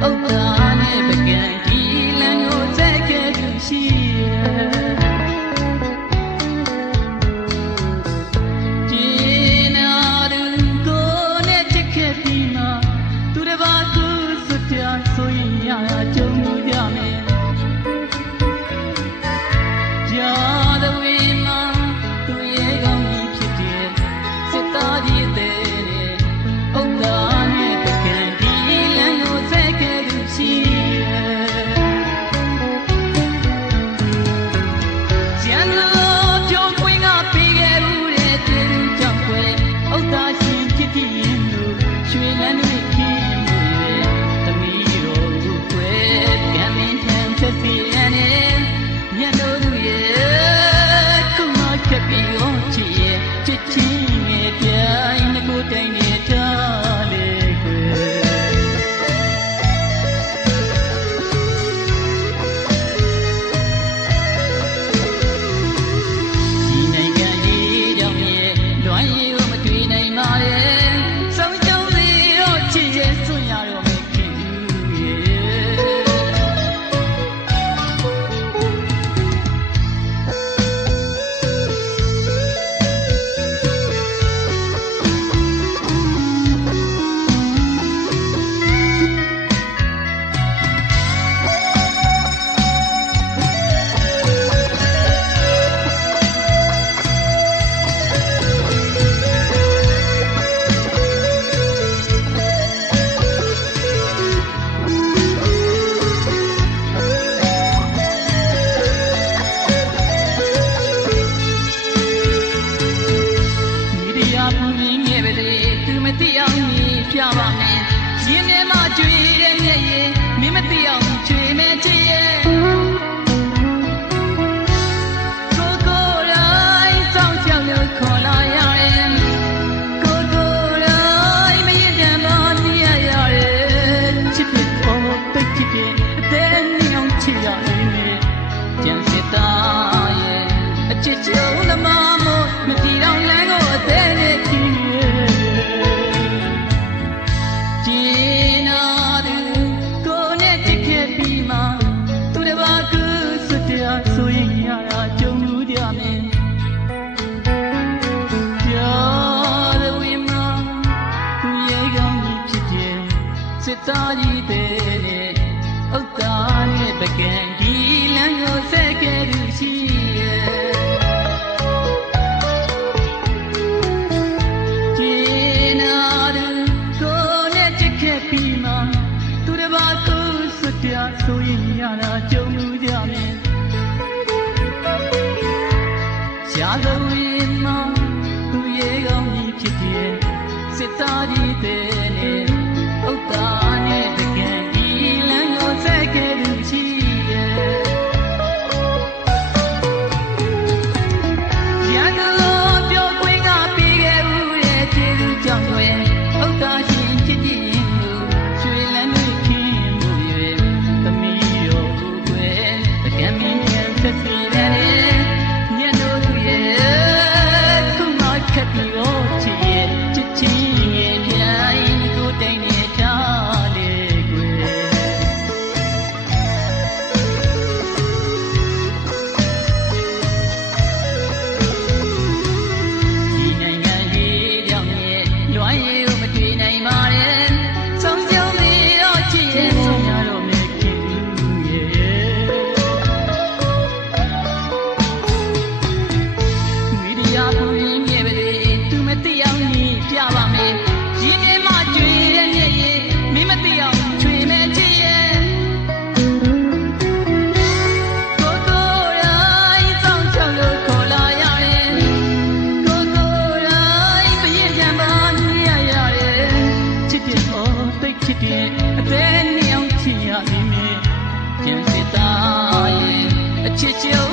Oh, darling, again, he lay ချစ်ချုံသမားမို့မတီတော်လမ်းကိုအသေးနဲ့ချီဒီနာသူကိုနဲ့တစ်ခဲ့ပြီးမှသူတစ်ပါးကစွတ်တရားဆိုရင်ရတာကြုံမှုကြမင်းစစ်သားကြီးတဲ့ တရားဆိုရင်ရတာကြုံမှုကြမယ်ရှားသောရင်မှာသူရဲ့ကောင်းကြီးဖြစ်တယ်စစ်သားကြီးတဲ့ to ပြန်စစ်သားရဲ့အချစ်ချင်း